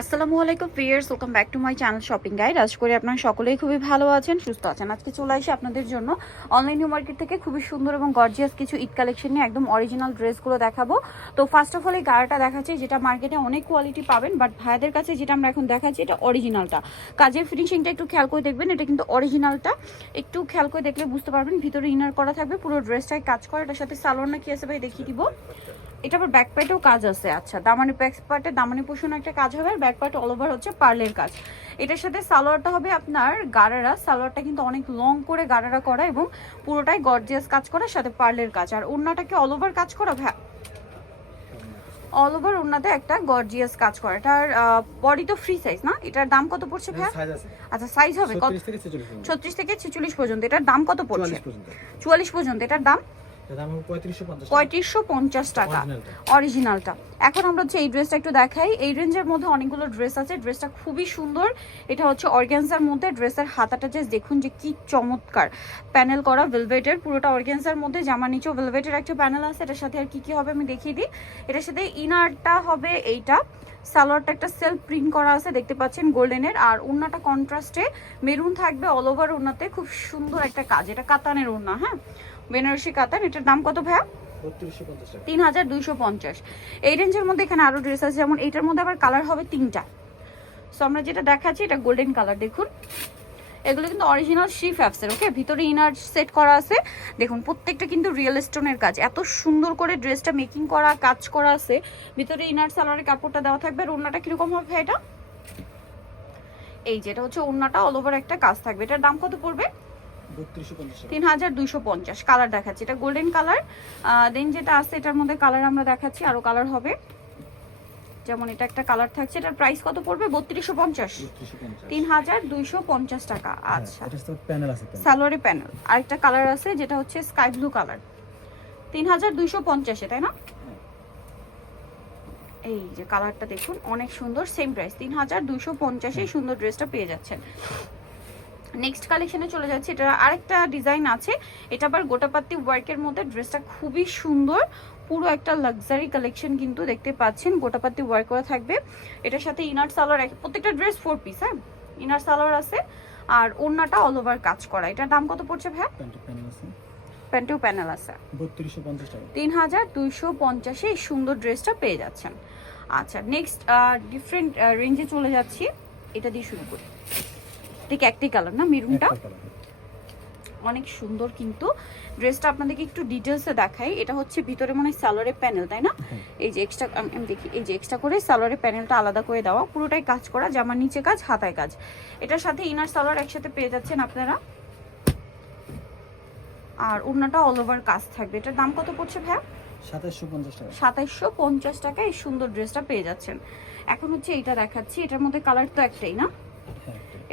আসসালামু আলাইকুম viewers, welcome back to my channel shopping guide. আশা করি আপনারা সকলেই খুবই ভালো আছেন, সুস্থ আছেন। আজকে চলে আসি আপনাদের জন্য অনলাইন নিউ মার্কেট থেকে খুবই সুন্দর এবং গর্জিয়াস কিছু ঈদ কালেকশন নিয়ে একদম অরিজিনাল ড্রেসগুলো দেখাবো। তো ফার্স্ট অফ অল এই গাড়াটা দেখাচ্ছি, যেটা মার্কেটে অনেক কোয়ালিটি পাবেন, বাট ভাইয়াদের কাছে যেটা আমরা এখন দেখাচ্ছি এটা অরিজিনালটা। কাজের ফিনিশিংটা একটু খেয়াল করে দেখবেন, এটা কিন্তু অরিজিনালটা। একটু খেয়াল করে দেখলে বুঝতে পারবেন, ভিতরে ইনার করা থাকবে, পুরো ড্রেসটাই কাজ করা। এটার সাথে সালোয়ার না কি আছে ভাই দেখিয়ে দিব। এটা আবার ব্যাক পার্টেও কাজ আছে। আচ্ছা, দামানি ব্যাক পার্টে দামানি পোষণ একটা কাজ হবে, আর ব্যাক পার্ট অল ওভার হচ্ছে পার্লের কাজ। এটার সাথে সালোয়ারটা হবে আপনার গারারা। সালোয়ারটা কিন্তু অনেক লং করে গারারা করা এবং পুরোটাই গর্জিয়াস কাজ করা, সাথে পার্লের কাজ। আর ওড়নাটাকে অল ওভার কাজ করা, অল ওভার ওড়নাতে একটা গর্জিয়াস কাজ করা। এটার বডি তো ফ্রি সাইজ না? এটার দাম কত পড়ছে ভাই? আচ্ছা, সাইজ হবে কত? 36 থেকে 46 পর্যন্ত। এটার দাম কত পড়ছে? 44 পর্যন্ত। এটার দাম 3550 টাকা অরিজিনালটা। এখন আমরা হচ্ছে এই ড্রেসটা একটু দেখাই। এই রেঞ্জের মধ্যে অনেকগুলো ড্রেস আছে। ড্রেসটা খুবই সুন্দর। এটা হচ্ছে অর্গানজার মধ্যে। ড্রেসের হাতাটা জাস্ট দেখুন যে কি চমৎকার, প্যানেল করা ভেলভেটের, পুরোটা অর্গানজার মধ্যে। জামা নিচেও ভেলভেটের একটা প্যানেল আছে। এটার সাথে আর কি কি হবে আমি দেখিয়ে দিই। এটার সাথে ইনারটা হবে এইটা, সালোয়ারটা একটা সেলফ প্রিন্ট করা আছে দেখতে পাচ্ছেন গোল্ডেনের, আর ওড়নাটা কন্ট্রাস্টে মেরুন থাকবে অল ওভার ওড়নাতে। খুব সুন্দর একটা কাজ। এটা কাতানের ওড়না, হ্যাঁ, বেনারসি কাতান। এটার দাম কত ভাইয়া? 3250। এই রেঞ্জের মধ্যে এখানে আরো ড্রেস আছে, যেমন এইটার মধ্যে আবার কালার হবে 3টা। সো আমরা যেটা দেখাচ্ছি এটা গোল্ডেন কালার। দেখুন এগুলো কিন্তু অরিজিনাল শ্রী ফ্যাবসের, ওকে। ভিতরে ইনার সেট করা আছে, দেখুন প্রত্যেকটা কিন্তু রিয়েল স্টোনের কাজ। এত সুন্দর করে ড্রেসটা মেকিং করা, কাজ করা আছে। ভিতরে ইনার সালোয়ারের কাপড়টা দেওয়া থাকবে। আর ওড়নাটা কিরকম হবে এটা? এই যেটা হচ্ছে ওড়নাটা অল ওভার একটা কাজ থাকবে। এটার দাম কত পড়বে? 3250। কালার দেখাচ্ছি, এটা গোল্ডেন কালার। দেন যেটা আছে এটার মধ্যে কালার আমরা দেখাচ্ছি, আরো কালার হবে। যেমন এটা একটা কালার থাকছে, এটার প্রাইস কত পড়বে? 3250। 3250 টাকা। আচ্ছা, সালোয়ারে প্যানেল। আরেকটা কালার আছে যেটা হচ্ছে স্কাই ব্লু কালার, 3250, তাই না? এই যে কালারটা দেখুন অনেক সুন্দর, সেম প্রাইস 3250। সুন্দর ড্রেসটা পেয়ে যাচ্ছেন। নেক্সট কালেকশনে চলে যাচ্ছে। এটা আরেকটা ডিজাইন আছে, এটা আবার গোটাপাত্তি ওয়ার্কের মধ্যে। ড্রেসটা খুবই সুন্দর, পুরো একটা লাক্সারি কালেকশন কিন্তু দেখতে পাচ্ছেন। গোটাপাত্তি ওয়ার্ক করা থাকবে। এটার সাথে ইনার সালোয়ার, প্রত্যেকটা ড্রেস 4 পিস, হ্যাঁ, ইনার সালোয়ার আছে। আর ওড়নাটা অল ওভার কাজ করা। এটার দাম কত পড়ছে ভাই? প্যান্টেও প্যানেল আছে, 3250। এই সুন্দর ড্রেসটা পেয়ে যাচ্ছেন। আচ্ছা, নেক্সট ডিফারেন্ট রেঞ্জে চলে যাচ্ছি। এটা দিয়ে শুরু করি। ঠিক একটি কালার না, মেরুনটা অনেক সুন্দর কিন্তু ড্রেসটা। আপনাদেরকে একটু ডিটেলসে দেখাই। এটা হচ্ছে ভিতরে মনে হয় সালোয়ারের প্যানেল, তাই না? এই যে এক্সট্রা, আমি দেখি, এই যে এক্সট্রা করে সালোয়ারের প্যানেলটা আলাদা করে দেওয়া, পুরোটাই কাজ করা। জামার নিচে কাজ, হাতায় কাজ। এটার সাথে ইনার সালোয়ার একসাথে পেয়ে যাচ্ছেন আপনারা। আর ওড়নাটা অল ওভার কাজ থাকবে। এটার দাম কত পড়ছে ভাইয়া? 2750 টাকা। 2750 টাকা এই সুন্দর ড্রেসটা পেয়ে যাচ্ছেন। এখন হচ্ছে এইটা দেখাচ্ছি। এটার মধ্যে কালার তো একটাই না?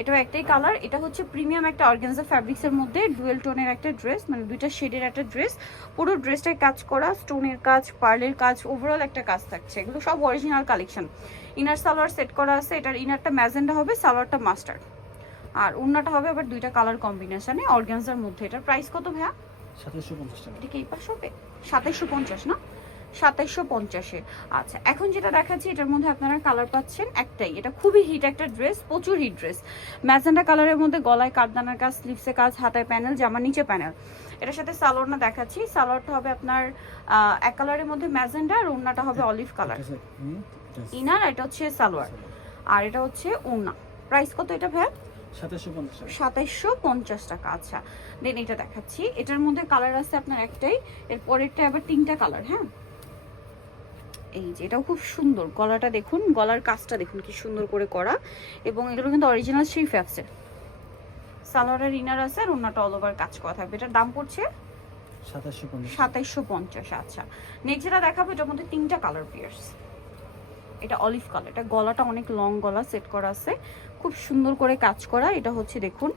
এটাও একটাই কালার। এটা হচ্ছে প্রিমিয়াম একটা অর্গানজা ফ্যাব্রিক্সের মধ্যে ডুয়েল টোনের একটা ড্রেস, মানে দুইটা শেডের একটা ড্রেস। পুরো ড্রেসটায় কাজ করা, স্টোনের কাজ, পার্লের কাজ, ওভারঅল একটা কাজ থাকছে। এগুলো সব original collection. Inner salwar set করা আছে। এটার ইনারটা ম্যাজেন্ডা হবে, সালোয়ারটা মাস্টার্ড। আর ওড়নাটা হবে আবার দুইটা কালার কম্বিনেশনে অর্গানজার মধ্যে। এটার প্রাইস কত ভাইয়া? 2750 টাকা। এটা কি এই পাশ হবে? 2750 না? 2750-এ। আচ্ছা, এখন যেটা দেখাচ্ছি এটার মধ্যে আপনারা কালার পাচ্ছেন একটাই। এটা খুবই হিট একটা ড্রেস, প্রচুর হিট ড্রেস। ম্যাজেন্ডা কালারের মধ্যে গলায় কাঠদানার কাজ, স্লিভসে কাজ, হাতায় প্যানেল, জামার নিচে প্যানেল। এটার সাথে সালোয়ারটা দেখাচ্ছি। সালোয়ারটা হবে আপনার এক কালারের মধ্যে ম্যাজেন্ডা, আর ওড়নাটা হবে অলিভ কালার। ইনার এটা হচ্ছে সালোয়ার, আর এটা হচ্ছে ওড়না। প্রাইস কত এটা ভাই? 2750 টাকা। আচ্ছা, দেন এটা দেখাচ্ছি। এটার মধ্যে কালার আছে আপনার একটাই, এর পরেরটা আবার 3টা কালার, হ্যাঁ। এই যে এটাও খুব সুন্দর। গলাটা দেখুন, গলার কাজটা দেখুন কি সুন্দর করে করা, এবং এগুলো কিন্তু অরিজিনাল শ্রী ফ্যাবসের। সালোয়ারের ইনার আছে, আর ওড়নাটা অল ওভার কাজ করা থাকবে। এটার দাম পড়ছে 2750। আচ্ছা, নেক্সট যেটা দেখাবো এটার মধ্যে 3টা কালার পিয়ার্স। এটা অলিভ কালার। এটা গলাটা অনেক লং গলা সেট করা আছে, খুব সুন্দর করে কাজ করা। এটা হচ্ছে দেখুন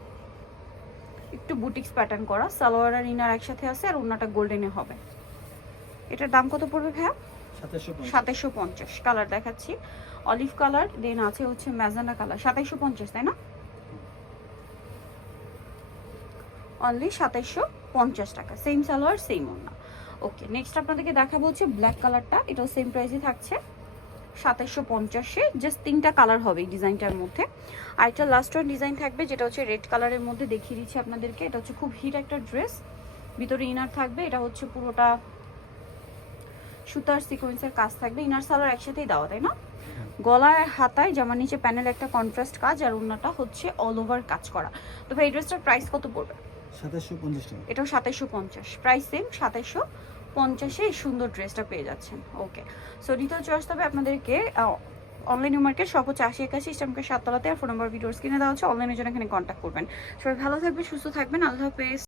একটু বুটিক্স প্যাটার্ন করা। সালোয়ার আর ইনার একসাথে আছে, আর ওড়নাটা গোল্ডেনে হবে। এটার দাম কত পড়বে ভাইয়া? 2750। কালার দেখাচ্ছি অলিভ কালার, দেন আছে হচ্ছে ম্যাজেন্ডা কালার। 2750, তাই না? অনলি 2750 টাকা। সেম সালোয়ার, সেম ওড়না। ওকে, নেক্সট আপনাদেরকে দেখাবো হচ্ছে ব্ল্যাক কালারটা। এটাও সেম প্রাইসে থাকছে। 2750-এ। জাস্ট 3টা কালার হবে এই ডিজাইনটার মধ্যে। আর একটা লাস্ট ওয়ান ডিজাইন থাকবে যেটা হচ্ছে রেড কালারের মধ্যে, দেখিয়ে দিচ্ছি আপনাদেরকে। এটা হচ্ছে খুব হিট একটা ড্রেস, ভিতরে ইনার থাকবে। এটা হচ্ছে পুরোটা সুতার সিকোয়েন্সের কাজ থাকবে, ইনার সালোয়ার একসাথেই দেওয়া, তাই না? গলার হাতায় জামার নিচে প্যানেল একটা কন্ট্রাস্ট কাজ, আর ওড়নাটা হচ্ছে অল ওভার কাজ করা। তো ভাই এই ড্রেসটার প্রাইস কত পড়বে? 2750 টাকা। এটাও 2750, প্রাইস সেম 2750-এ এই সুন্দর ড্রেসটা পেয়ে যাচ্ছেন। ওকে, সো ডিটেল চয়েস তবে আপনাদেরকে অনলাইন মার্কেট সব হচ্ছে 8081 ইস্টার্নকে 7 তলাতে, আর ফোন নাম্বার ভিডিওস কিনে দেওয়া হচ্ছে। অনলাইনের জন্য এখানে কন্ট্যাক্ট করবেন। সবাই ভালো থাকবেন, সুস্থ থাকবেন, আল্লাহ হাফেজ।